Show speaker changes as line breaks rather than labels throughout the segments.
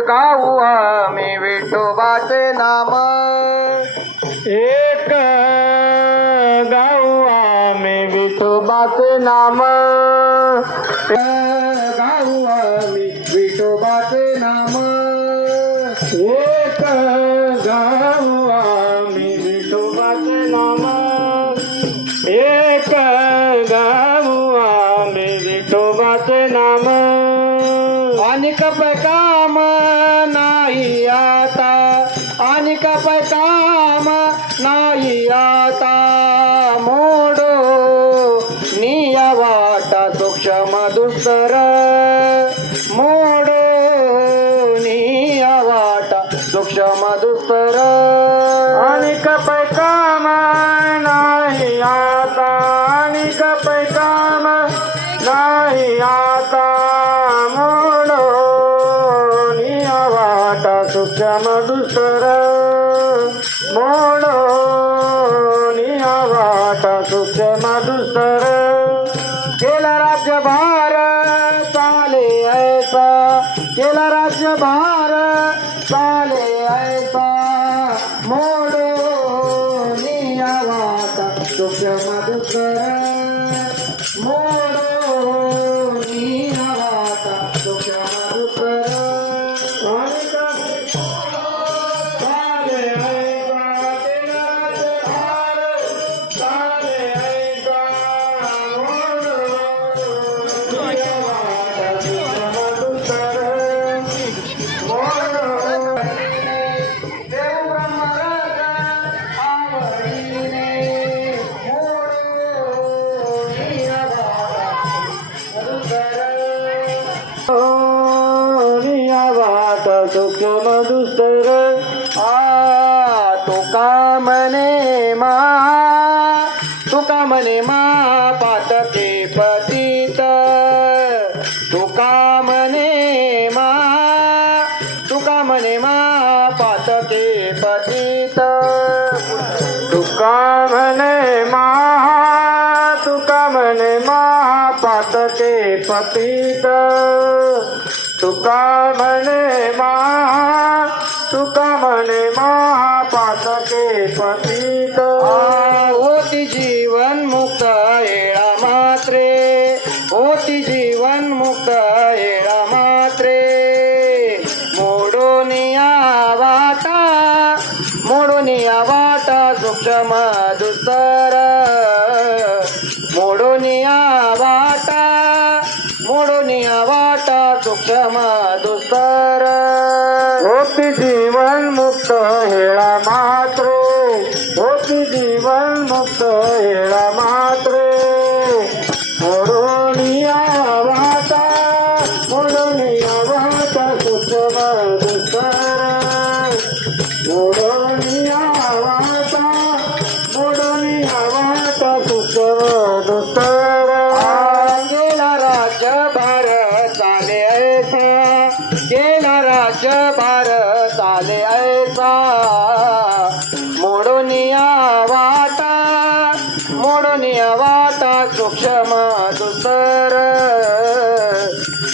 गाऊ आम्ही विठोबाचे नाम.
एक गाऊ आम्ही विठोबाचे नाम.
गाऊ आम्ही विठोबाचे नाम.
एक गाऊ
सूक्ष्म दुस्तर मोडो निया वाटा. सूक्ष्म दुस्तर
आणि कपय काम नाही आता. आणि कपय काम नाही आता. मोडो निया वाटा. सूक्ष्म दुसर
राज्यभार चाले ऐसा मोडो निया वाटा सूक्ष्म दुसर वाटा सूक्ष्म दुसर आ तुका मने मा तुका मने मा पातके पतित तुका मने मा तुका मने मा पातके पतित
तुका मने मा तुका मा महा पातके पतित तुका म्हणे महा तुका म्हणे महा पातके पतित.
होती जीवन मुक्त येळा मात्रे होती जीवन मुक्त येळा मात्रे. मोडून या वाटा मोडून या वाटा सूक्ष्म सूक्ष्म ऐसा केला राज्य भारत आले ऐसा. मोडून या वाटा मोडून वाटा सूक्ष्म दुसर.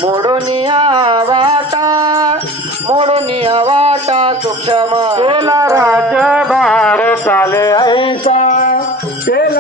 मोडून या वाटा मोडून वाटा सूक्ष्म.
केला राज्य भार चाले ऐसा. केला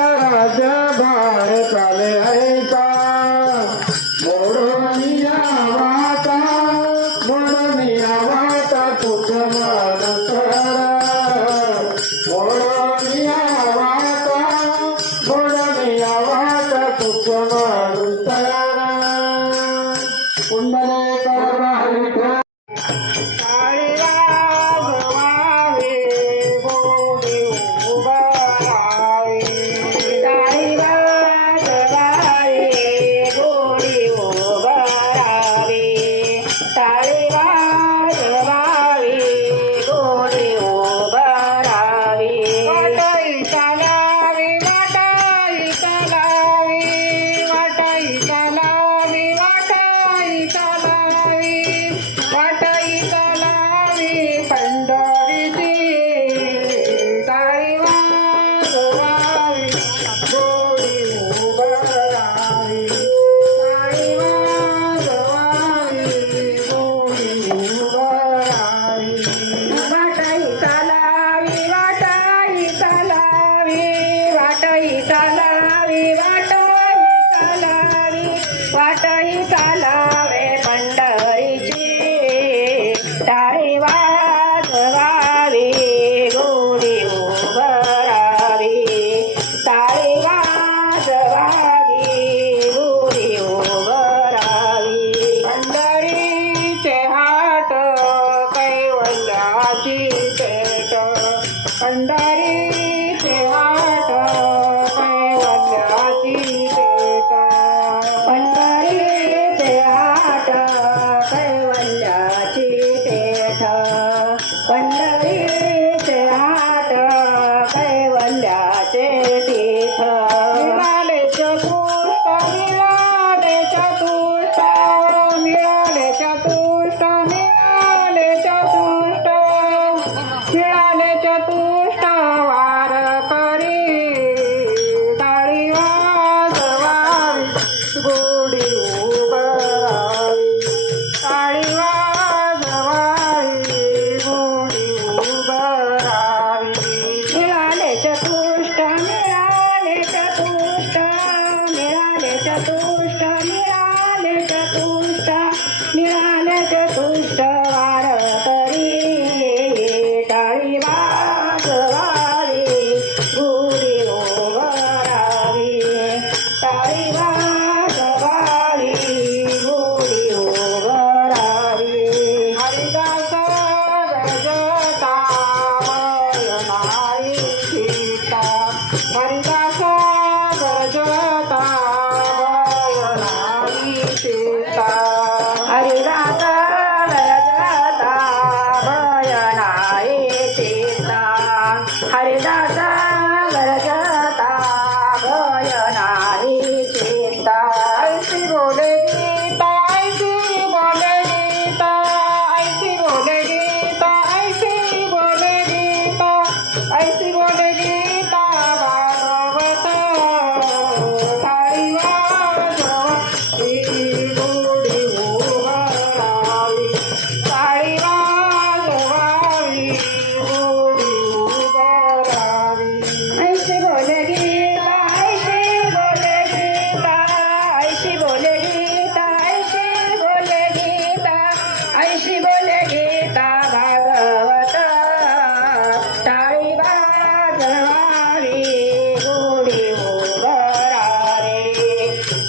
பாட்டா